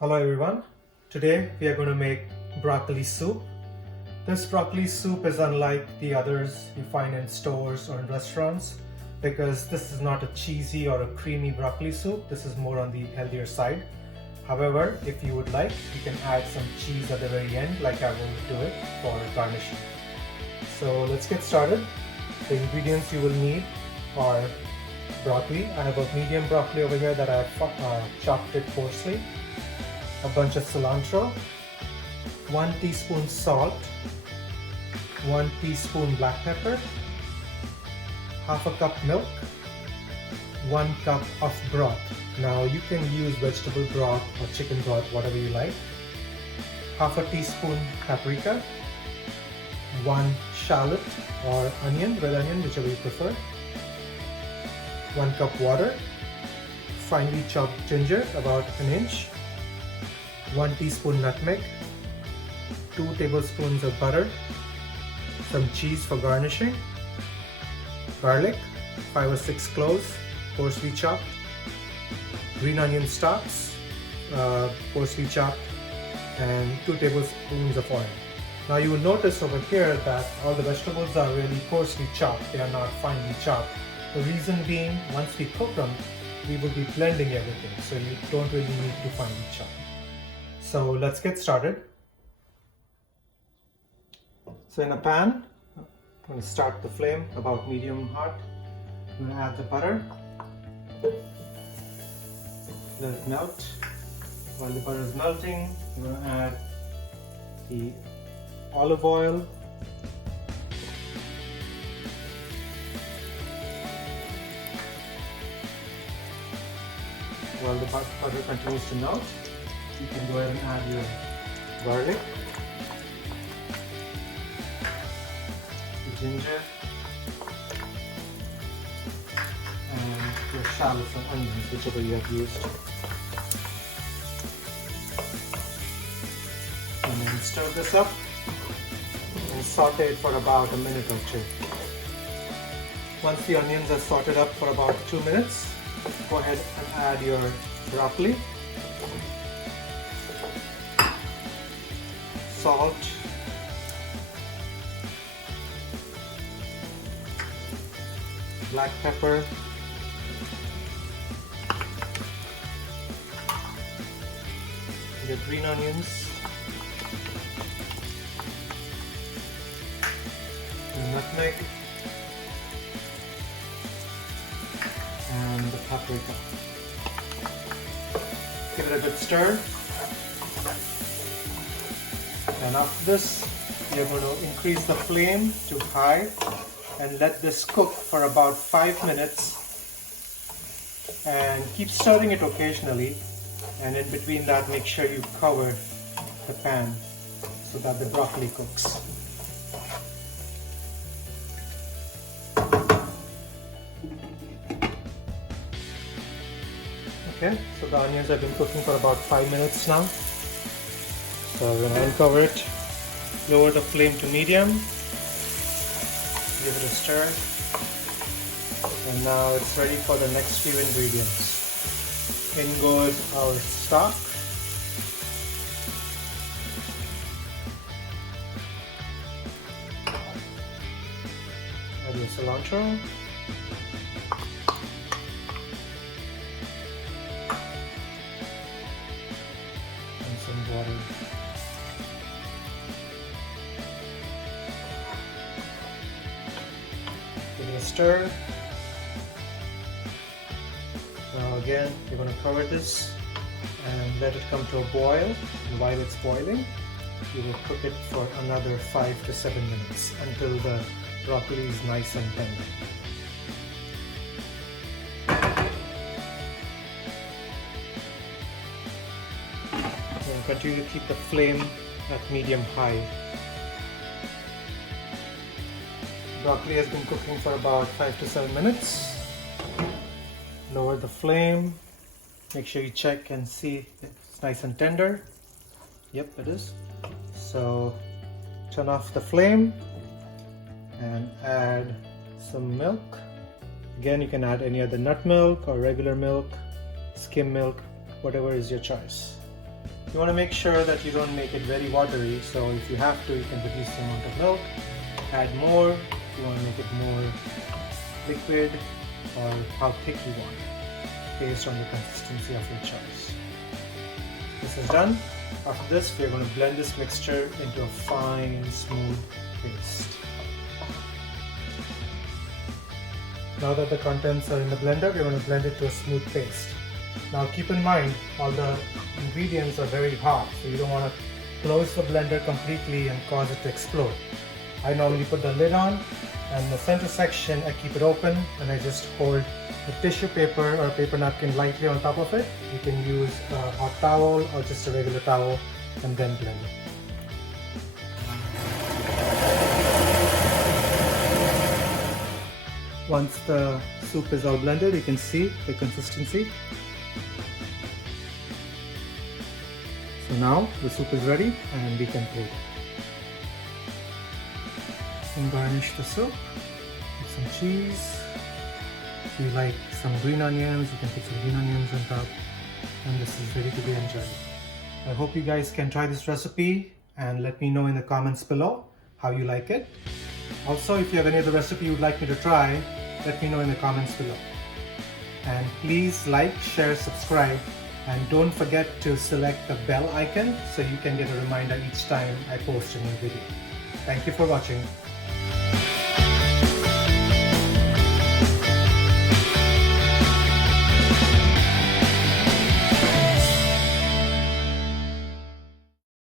Hello everyone. Today we are going to make broccoli soup. This broccoli soup is unlike the others you find in stores or in restaurants because this is not a cheesy or a creamy broccoli soup. This is more on the healthier side. However, if you would like, you can add some cheese at the very end like I will do it for garnishing. So let's get started. The ingredients you will need are broccoli. I have a medium broccoli over here that I have chopped it coarsely. A bunch of cilantro, 1 teaspoon salt, 1 teaspoon black pepper, half a cup milk, 1 cup of broth. Now you can use vegetable broth or chicken broth, whatever you like. Half a teaspoon paprika, 1 shallot or onion, red onion, whichever you prefer, 1 cup water, finely chopped ginger, about an inch, 1 teaspoon nutmeg, 2 tablespoons of butter, some cheese for garnishing, garlic, 5 or 6 cloves, coarsely chopped, green onion stalks, coarsely chopped, and 2 tablespoons of oil. Now you will notice over here that all the vegetables are really coarsely chopped, they are not finely chopped. The reason being, once we cook them, we will be blending everything, so you don't really need to finely chop. So let's get started. So in a pan, I'm going to start the flame about medium hot. I'm going to add the butter. Let it melt. While the butter is melting, I'm going to add the olive oil. While the butter continues to melt, you can go ahead and add your garlic, the ginger, and your shallots and onions, whichever you have used. And then stir this up and saute it for about a minute or two. Once the onions are sauteed up for about 2 minutes, go ahead and add your broccoli, salt, black pepper, the green onions, the nutmeg, and the paprika. Give it a good stir. And after this, we are going to increase the flame to high and let this cook for about 5 minutes, and keep stirring it occasionally, and in between that make sure you cover the pan so that the broccoli cooks. Okay, so the onions have been cooking for about 5 minutes now. So we're going to uncover it, lower the flame to medium, give it a stir, and now it's ready for the next few ingredients. In goes our stock, add your cilantro, and some water. Give it a stir. Now again, you're going to cover this and let it come to a boil. And while it's boiling, you will cook it for another 5 to 7 minutes until the broccoli is nice and tender. And continue to keep the flame at medium-high. Broccoli has been cooking for about 5 to 7 minutes. Lower the flame. Make sure you check and see if it's nice and tender. Yep, it is. So turn off the flame and add some milk. Again, you can add any other nut milk or regular milk, skim milk, whatever is your choice. You want to make sure that you don't make it very watery, so if you have to, you can reduce the amount of milk, add more if you want to make it more liquid, or how thick you want it, based on the consistency of your choice. This is done. After this, we are going to blend this mixture into a fine, smooth paste. Now that the contents are in the blender, we're going to blend it to a smooth paste. Now keep in mind, all the ingredients are very hot, so you don't want to close the blender completely and cause it to explode. I normally put the lid on, and the center section I keep it open, and I just hold the tissue paper or a paper napkin lightly on top of it. You can use a hot towel or just a regular towel, and then blend it. Once the soup is all blended, you can see the consistency. So now the soup is ready and we can plate it. And garnish the soup with some cheese. If you like some green onions, you can put some green onions on top. And this is ready to be enjoyed. I hope you guys can try this recipe and let me know in the comments below how you like it. Also, if you have any other recipe you would like me to try, let me know in the comments below. And please like, share, subscribe, and don't forget to select the bell icon so you can get a reminder each time I post a new video. Thank you for watching.